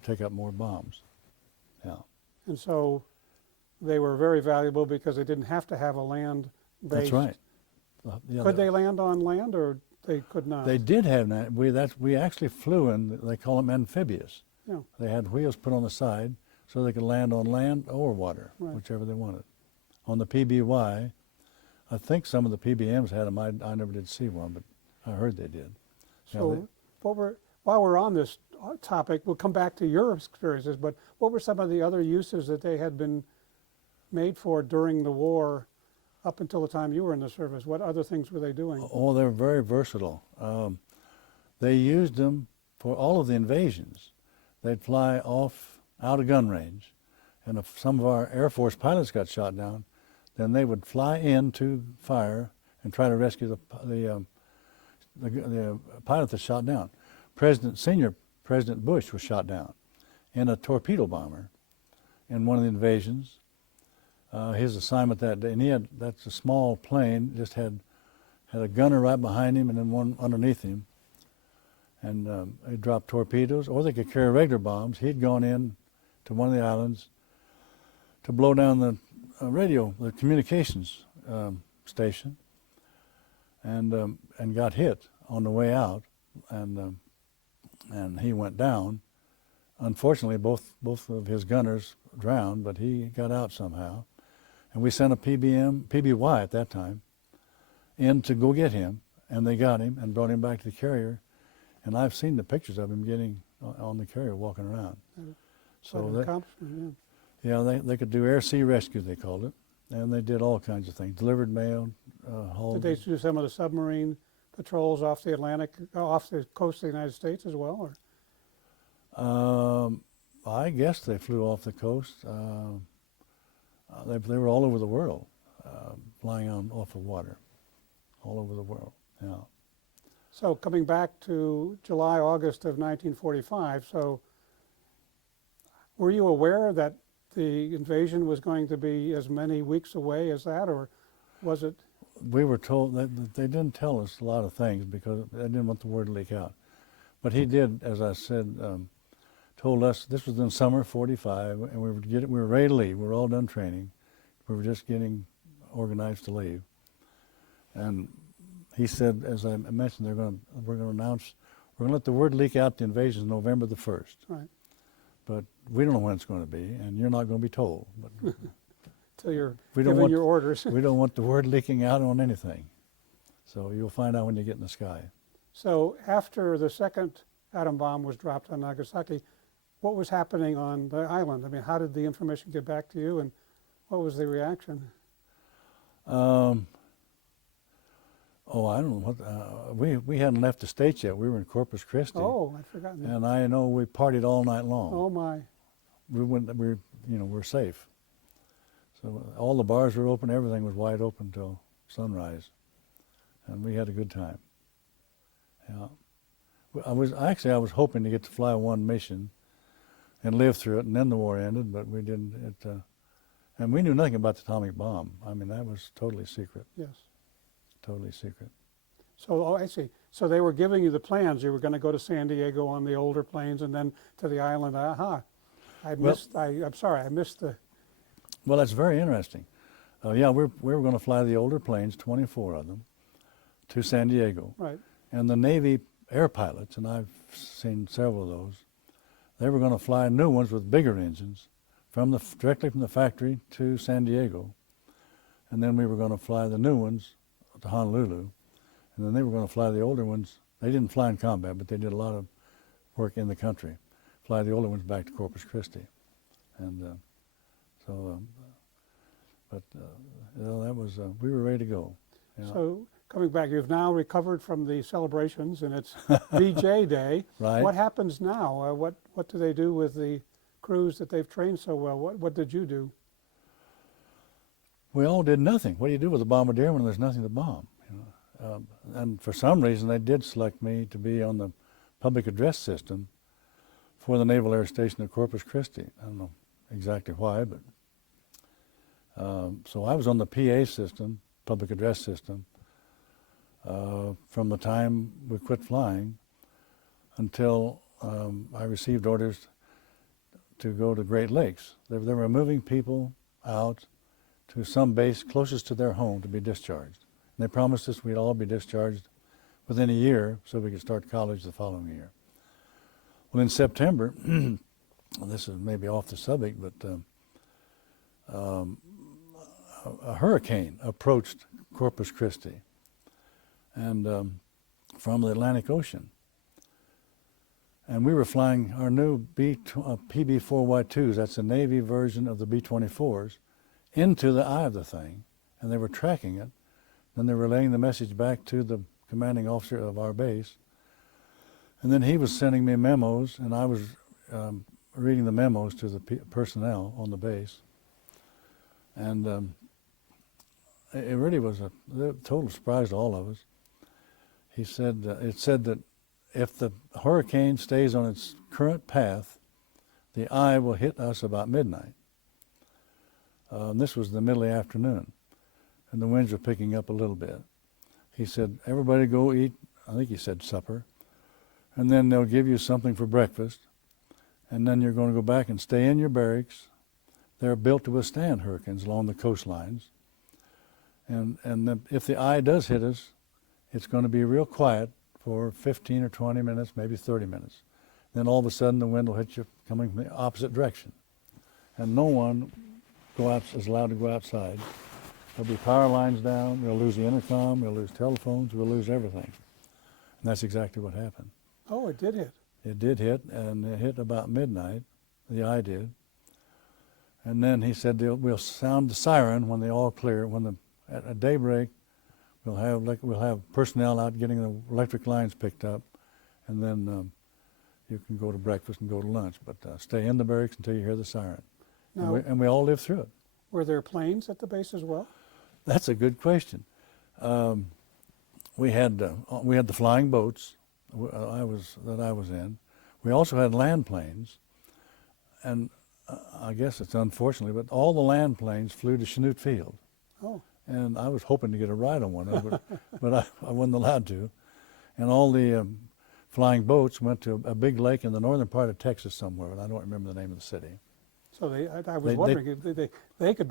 take up more bombs. Yeah. And so they were very valuable because they didn't have to have a land base. That's right. Could they land on land, or they could not? They did have that. We actually flew in. They call them amphibious. Yeah. They had wheels put on the side so they could land on land or water, Right. whichever they wanted. On the PBY, I think some of the PBMs had them. I never did see one, but I heard they did. So while we're on this topic, we'll come back to your experiences, but what were some of the other uses that they had been made for during the war up until the time you were in the service? What other things were they doing? Oh, they're very versatile. They used them for all of the invasions. They'd fly off out of gun range, and if some of our Air Force pilots got shot down, then they would fly into fire and try to rescue the pilot that shot down. Senior President Bush was shot down in a torpedo bomber in one of the invasions. His assignment that day, and that's a small plane, just had a gunner right behind him and then one underneath him. And they dropped torpedoes, or they could carry regular bombs. He'd gone in to one of the islands to blow down the the communications station, and got hit on the way out, and he went down. Unfortunately, both of his gunners drowned, but he got out somehow. And we sent a PBY at that time, in to go get him, and they got him and brought him back to the carrier. And I've seen the pictures of him getting on the carrier, walking around. So they could do air-sea rescue, they called it, and they did all kinds of things. Delivered mail, hauled. Did they do some of the submarine patrols off the Atlantic, off the coast of the United States as well, or? I guess they flew off the coast. They were all over the world, flying off of water, all over the world. Yeah. So coming back to July, August of 1945, so were you aware that the invasion was going to be as many weeks away as that, or was it? We were told that they didn't tell us a lot of things because they didn't want the word to leak out. But he did, as I said, told us this was in summer '45, and we were ready to leave. We were all done training. We were just getting organized to leave. And he said, as I mentioned, we're going to announce, we're going to let the word leak out the invasion is November the 1st. Right. But we don't know when it's going to be, and you're not going to be told. But Till you're giving your orders. We don't want the word leaking out on anything. So you'll find out when you get in the sky. So after the second atom bomb was dropped on Nagasaki, what was happening on the island? I mean, how did the information get back to you, and what was the reaction? I don't know what. We hadn't left the States yet. We were in Corpus Christi. Oh, I'd forgotten that. And I know we partied all night long. Oh my! We're safe. So all the bars were open. Everything was wide open till sunrise, and we had a good time. Yeah. I was hoping to get to fly one mission, and live through it, and then the war ended. But we didn't. And we knew nothing about the atomic bomb. I mean, that was totally secret. Yes. Totally secret. So, I see. So they were giving you the plans. You were going to go to San Diego on the older planes and then to the island. Aha. I'm sorry, I missed the... Well, that's very interesting. We were going to fly the older planes, 24 of them, to San Diego. Right. And the Navy air pilots, and I've seen several of those, they were going to fly new ones with bigger engines directly from the factory to San Diego. And then we were going to fly the new ones to Honolulu, and then they were going to fly the older ones. They didn't fly in combat, but they did a lot of work in the country. Fly the older ones back to Corpus Christi, and that was we were ready to go. Yeah. So coming back, you've now recovered from the celebrations, and it's VJ Day. Right. What happens now? What do they do with the crews that they've trained so well? What did you do? We all did nothing. What do you do with a bombardier when there's nothing to bomb? And for some reason, they did select me to be on the public address system for the Naval Air Station at Corpus Christi. I don't know exactly why, but so I was on the PA system, public address system, from the time we quit flying until I received orders to go to Great Lakes. They were moving people out to some base closest to their home to be discharged. And they promised us we'd all be discharged within a year so we could start college the following year. Well, in September, this is maybe off the subject, but a hurricane approached Corpus Christi and from the Atlantic Ocean. And we were flying our new PB-4Y2s, that's a Navy version of the B-24s, into the eye of the thing, and they were tracking it. Then they were relaying the message back to the commanding officer of our base. And then he was sending me memos, and I was reading the memos to the personnel on the base. And it really was a total surprise to all of us. He said, it said that if the hurricane stays on its current path, the eye will hit us about midnight. This was the middle of the afternoon, and the winds were picking up a little bit. He said, everybody go eat, I think he said supper, and then they'll give you something for breakfast, and then you're going to go back and stay in your barracks. They're built to withstand hurricanes along the coastlines. And then if the eye does hit us, it's going to be real quiet for 15 or 20 minutes, maybe 30 minutes. Then all of a sudden the wind will hit you coming from the opposite direction. And no one is allowed to go outside. There'll be power lines down, we'll lose the intercom, we'll lose telephones, we'll lose everything. And that's exactly what happened. Oh, it did hit. It did hit, and it hit about midnight, the eye did. And then he said, we'll sound the siren when they all clear. At daybreak, we'll have personnel out getting the electric lines picked up, and then you can go to breakfast and go to lunch. But stay in the barracks until you hear the siren. Now, And we all lived through it. were there planes at the base as well? That's a good question. We had the flying boats I was in. We also had land planes, and I guess it's unfortunately, but all the land planes flew to Chanute Field. Oh. And I was hoping to get a ride on one of them, but I wasn't allowed to. And all the flying boats went to a big lake in the northern part of Texas somewhere, but I don't remember the name of the city. So I was wondering if they could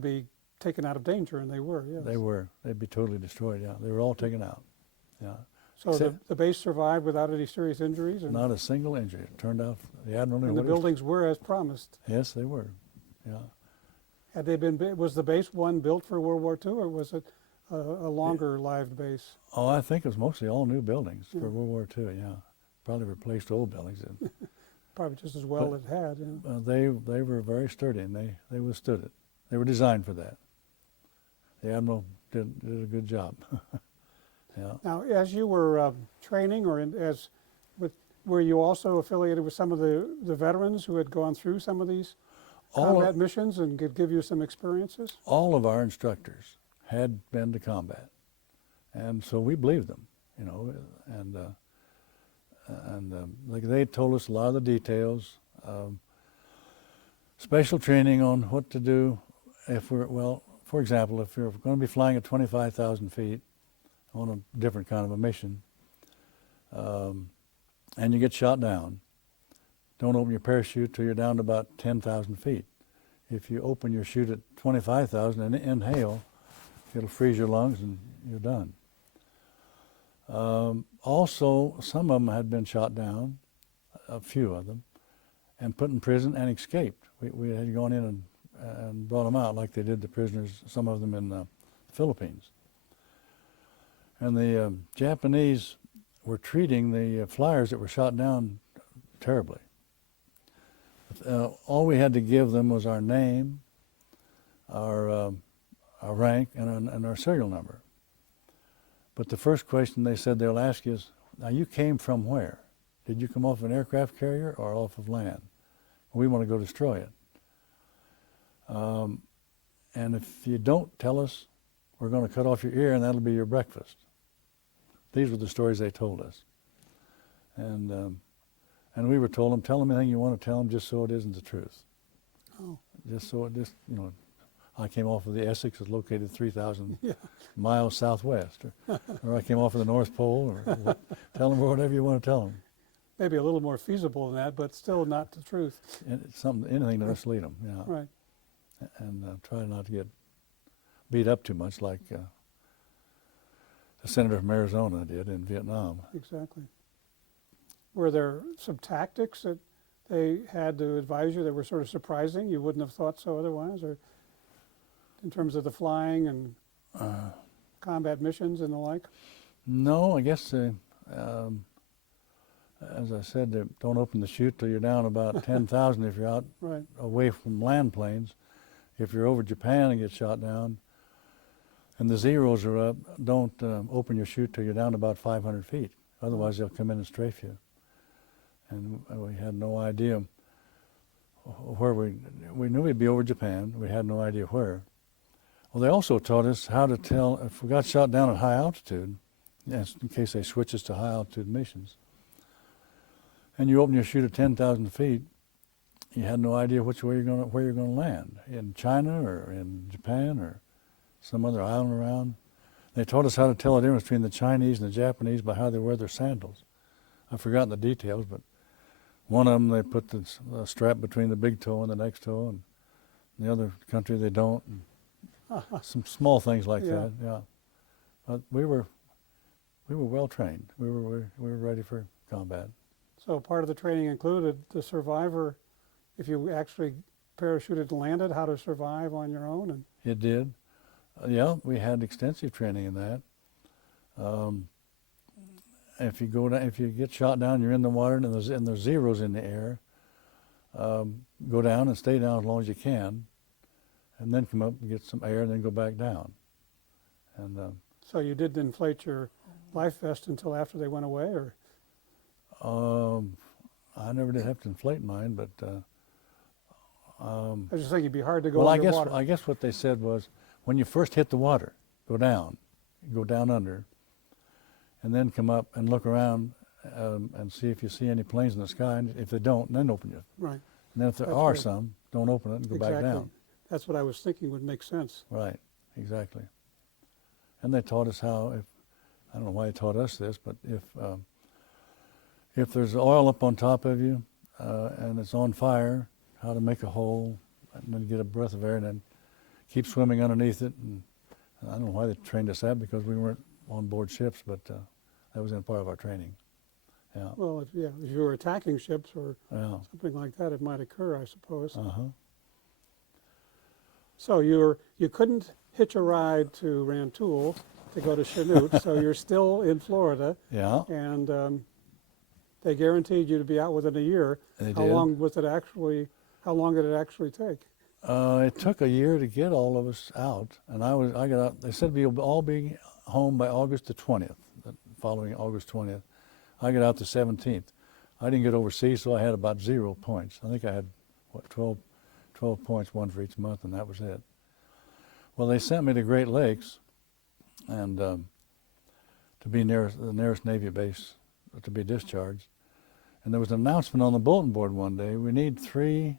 be taken out of danger, and they were. Yes. They were. They'd be totally destroyed. Yeah, they were all taken out. Yeah. So the base survived without any serious injuries. And not a single injury. It turned out the admiral knew. And the buildings were as promised. Yes, they were. Yeah. Had they been? Was the base one built for World War II, or was it a longer-lived base? Oh, I think it was mostly all new buildings for World War II. Yeah, probably replaced old buildings. Probably just as well it had. Yeah. They were very sturdy, and they withstood it. They were designed for that. The admiral did a good job. Yeah. Now, as you were training, or were you also affiliated with some of the veterans who had gone through some of these combat missions and could give you some experiences? All of our instructors had been to combat, and so we believed them, and like they told us a lot of the details, special training on what to do if for example, if you're going to be flying at 25,000 feet on a different kind of a mission, and you get shot down, don't open your parachute till you're down to about 10,000 feet. If you open your chute at 25,000 and inhale, it'll freeze your lungs and you're done. Also, some of them had been shot down, a few of them, and put in prison and escaped. We had gone in and brought them out like they did the prisoners, some of them in the Philippines. And the Japanese were treating the flyers that were shot down terribly. All we had to give them was our name, our rank, and our serial number. But the first question they said they'll ask you is, now you came from where? Did you come off an aircraft carrier or off of land? We want to go destroy it. And if you don't tell us, we're going to cut off your ear and that'll be your breakfast. These were the stories they told us. And we were told them, tell them anything you want to tell them just so it isn't the truth. Oh. I came off of the Essex, is located 3,000 miles southwest, or I came off of the North Pole, or tell them whatever you want to tell them. maybe a little more feasible than that, but still not the truth. And it's anything to mislead them, yeah. Right. And try not to get beat up too much like the senator from Arizona did in Vietnam. Exactly. Were there some tactics that they had to advise you that were sort of surprising? You wouldn't have thought so otherwise, or in terms of the flying and combat missions and the like? No, I guess as I said, they don't open the chute till you're down about 10,000 if you're out Right. away from land planes. If you're over Japan and get shot down, and the zeros are up, don't open your chute till you're down about 500 feet. Otherwise, they'll come in and strafe you. And we had no idea where we knew we'd be over Japan. We had no idea where. Well, they also taught us how to tell if we got shot down at high altitude, yes, in case they switch us to high altitude missions. And you open your chute at 10,000 feet, you had no idea where you're going to land, in China or in Japan or some other island around. They taught us how to tell the difference between the Chinese and the Japanese by how they wear their sandals. I've forgotten the details, but one of them they put the strap between the big toe and the next toe, and in the other country they don't. And some small things like that, yeah. But we were well trained. We were ready for combat. So part of the training included the survivor, if you actually parachuted and landed, how to survive on your own. And It did. Yeah, we had extensive training in that. If you get shot down, you're in the water, and there's zeros in the air. Go down and stay down as long as you can, and then come up and get some air, and then go back down. And so you didn't inflate your life vest until after they went away, or? I never did have to inflate mine, but I was just thinking it'd be hard to go well, underwater. I guess what they said was, when you first hit the water, go down under, and then come up and look around and see if you see any planes in the sky. And if they don't, then open it. Right. And then if there That's are good. some, don't open it and go Exactly. back down. That's what I was thinking would make sense. Right, exactly. And they taught us how, I don't know why they taught us this, but if there's oil up on top of you and it's on fire, how to make a hole and then get a breath of air and then keep swimming underneath it. And I don't know why they trained us that, because we weren't on board ships, but that was in part of our training. Yeah. Well, if you were attacking ships or Yeah. something like that, it might occur, I suppose. Uh-huh. So you couldn't hitch a ride to Rantoul to go to Chanute, so you're still in Florida, Yeah. and they guaranteed you to be out within a year. They How did. long was it actually? How long did it actually take? It took a year to get all of us out, and I got out. They said we'll all be home by August the 20th, the following August 20th. I got out the 17th. I didn't get overseas, so I had about 0 points. I think I had, 12 points, one for each month, and that was it. Well, they sent me to Great Lakes, and to be near the nearest Navy base to be discharged. And there was an announcement on the bulletin board one day: we need three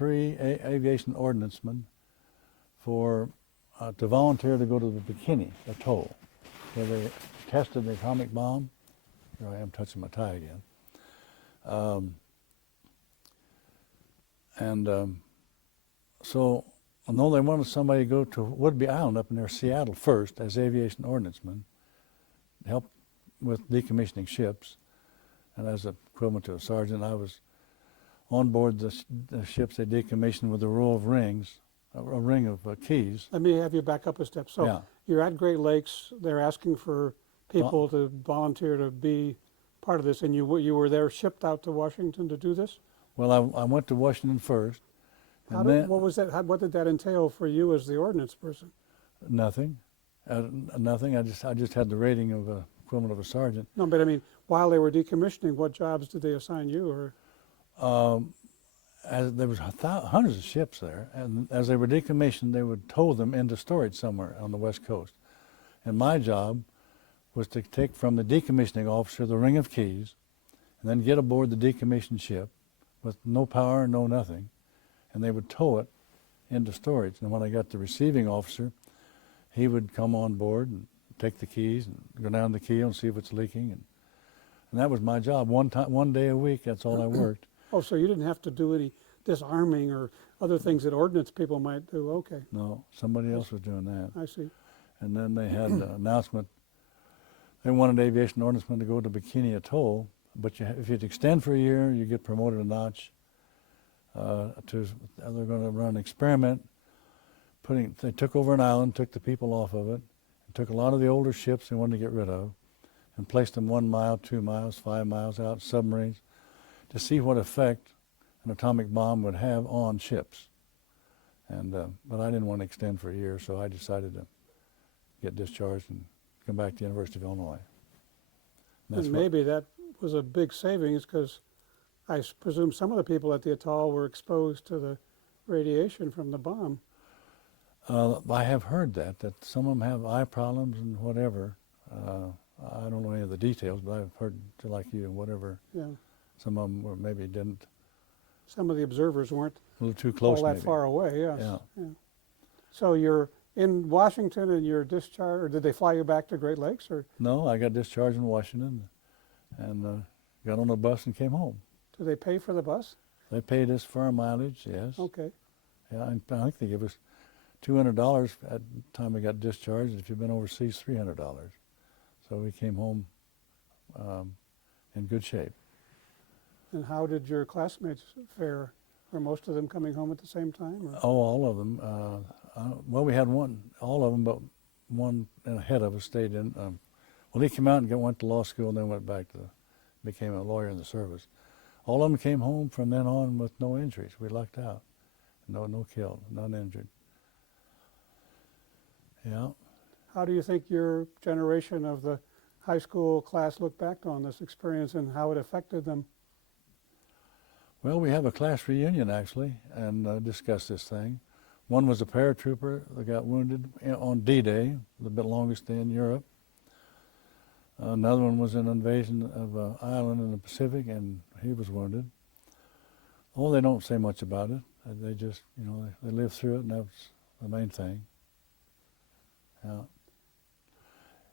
aviation ordnancemen to volunteer to go to the Bikini Atoll, where they tested the atomic bomb. Here I am touching my tie again. So, although they wanted somebody to go to Whidbey Island up near Seattle first as aviation ordnanceman, to help with decommissioning ships, and as equivalent to a sergeant, I was on board the ships they decommissioned with a row of rings, a ring of keys. Let me have you back up a step. So Yeah. you're at Great Lakes. They're asking for people to volunteer to be part of this, and you were there shipped out to Washington to do this? Well, I went to Washington first, and What was that? What did that entail for you as the ordnance person? nothing. Nothing. I just had the rating of equivalent of a sergeant. No, but I mean, while they were decommissioning, what jobs did they assign you? Or As there was hundreds of ships there, and as they were decommissioned, they would tow them into storage somewhere on the West Coast. And my job was to take from the decommissioning officer the ring of keys, and then get aboard the decommissioned ship with no power, no nothing, and they would tow it into storage. And when I got the receiving officer, he would come on board and take the keys and go down the keel and see if it's leaking. And And that was my job. One day a week, that's all I worked. Oh, so you didn't have to do any disarming or other things that ordnance people might do. Okay, No, somebody else was doing that. I see. And then they had an announcement. They wanted aviation ordnancemen to go to Bikini Atoll, but if you'd extend for a year, you get promoted a notch. They're going to run an experiment. They took over an island, took the people off of it, and took a lot of the older ships they wanted to get rid of, and placed them 1 mile, 2 miles, 5 miles out, submarines, to see what effect an atomic bomb would have on ships. And but I didn't want to extend for a year, so I decided to get discharged and come back to the University of Illinois. And maybe that was a big savings because I presume some of the people at the atoll were exposed to the radiation from the bomb. I have heard that some of them have eye problems and whatever. I don't know any of the details, but I've heard, like you, whatever. Yeah. Some of them maybe didn't. Some of the observers weren't A little too close, all that maybe. far away, yes. Yeah. So you're in Washington and you're discharged, or did they fly you back to Great Lakes? Or No, I got discharged in Washington and got on a bus and came home. do they pay for the bus? They paid us for our mileage, yes. Okay. Yeah, I think they give us $200 at the time we got discharged. If you've been overseas, $300. So we came home in good shape. And how did your classmates fare? Were most of them coming home at the same time? Or? Oh, all of them. Well, we had all of them, but one ahead of us stayed in. Well, he came out and went to law school and then went back became a lawyer in the service. All of them came home from then on with no injuries. We lucked out. No killed, none injured. Yeah. How do you think your generation of the high school class look back on this experience and how it affected them? Well, we have a class reunion actually, and discuss this thing. One was a paratrooper that got wounded on D-Day, the longest day in Europe. Another one was an invasion of an island in the Pacific, and he was wounded. Oh, they don't say much about it. They just, they live through it, and that's the main thing. Yeah.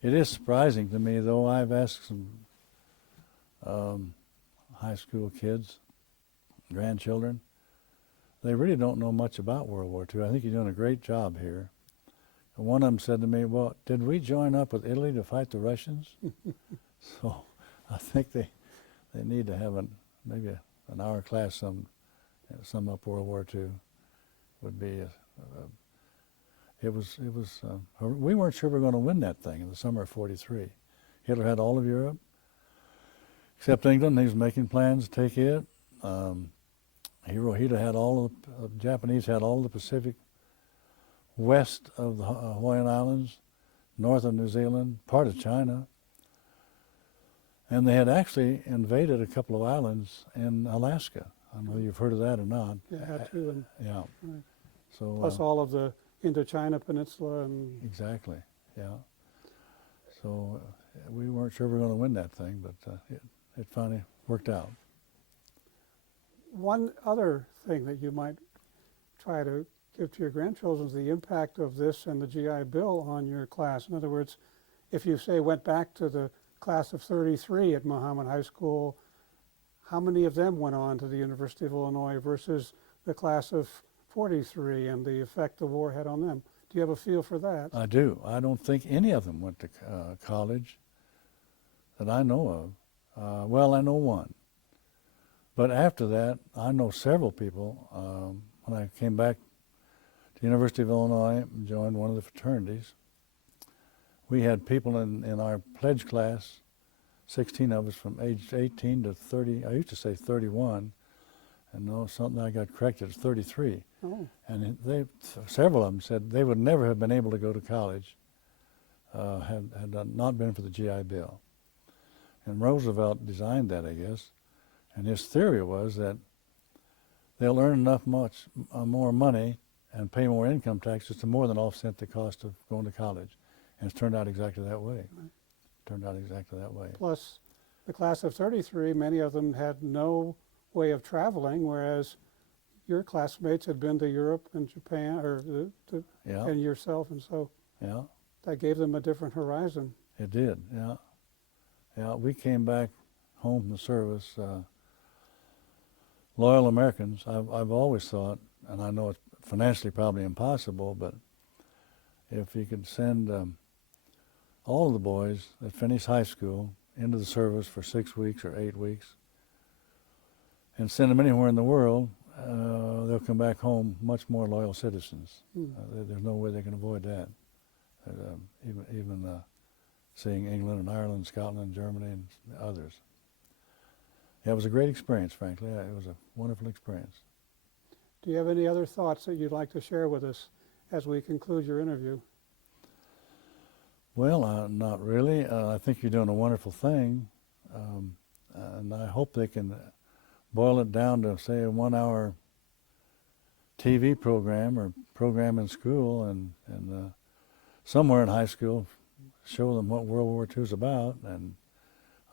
It is surprising to me, though. I've asked some high school kids, grandchildren. They really don't know much about World War II. I think you're doing a great job here. And one of them said to me, well, did we join up with Italy to fight the Russians? So I think they need to have maybe an hour class sum up World War II. Would be we weren't sure we were going to win that thing in the summer of '43. Hitler had all of Europe except England. He was making plans to take it. He'd had all the Japanese had all the Pacific west of the Hawaiian Islands, north of New Zealand, part of China. And they had actually invaded a couple of islands in Alaska. I don't know if you've heard of that or not. Yeah, had to. And, Yeah. right. So Plus all of the Indochina Peninsula. And exactly, yeah. So we weren't sure we were going to win that thing, but it finally worked out. one other thing that you might try to give to your grandchildren is the impact of this and the GI Bill on your class. In other words, if you say went back to the class of 33 at Muhammad High School, how many of them went on to the University of Illinois versus the class of 43 and the effect the war had on them? Do you have a feel for that? I do. I don't think any of them went to college that I know of. Well, I know one. But after that, I know several people. When I came back to the University of Illinois and joined one of the fraternities, we had people in our pledge class, 16 of us from age 18 to 30, I used to say 31, and no, something I got corrected, it's 33. Oh. And several of them said they would never have been able to go to college had not been for the GI Bill. And Roosevelt designed that, I guess, and his theory was that they'll earn more money and pay more income taxes to more than offset the cost of going to college. And it's turned out exactly that way. Right. Turned out exactly that way. Plus, the class of 33, many of them had no way of traveling, whereas your classmates had been to Europe and Japan, Yeah, and yourself, and so yeah, that gave them a different horizon. it did, yeah. Yeah, we came back home from the service, loyal Americans. I've always thought, and I know it's financially probably impossible, but if you could send all of the boys that finish high school into the service for 6 weeks or 8 weeks and send them anywhere in the world, they'll come back home much more loyal citizens. There's no way they can avoid that. Even seeing England and Ireland, Scotland, Germany, and others. Yeah, it was a great experience, frankly. It was a wonderful experience. Do you have any other thoughts that you'd like to share with us as we conclude your interview? Well, not really. I think you're doing a wonderful thing, and I hope they can boil it down to, say, a 1-hour TV program or program in school, and somewhere in high school, show them what World War II is about, and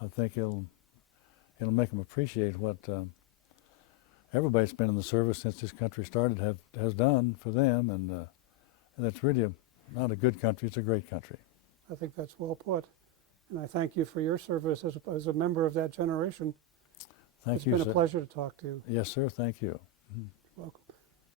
I think it'll make them appreciate what everybody's been in the service since this country started has done for them, and that's really not a good country, it's a great country. I think that's well put, and I thank you for your service as a member of that generation. Thank you, It's been sir. a pleasure to talk to you. Yes, sir, thank you. Welcome.